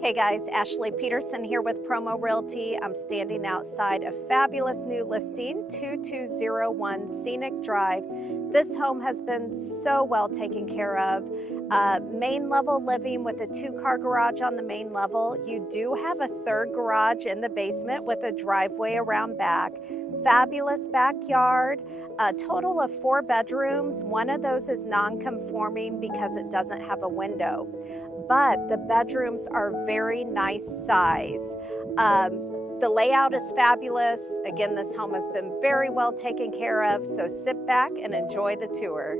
Hey guys, Ashley Peterson here with Promo Realty. I'm standing outside a fabulous new listing, 2201 Scenic Drive. This home has been so well taken care of. Main level living with a 2-car garage on the main level. You do have a 3rd garage in the basement with a driveway around back. Fabulous backyard. A total of 4 bedrooms. One of those is non-conforming because it doesn't have a window, but the bedrooms are very nice size. The layout is fabulous. Again, this home has been very well taken care of, so sit back and enjoy the tour.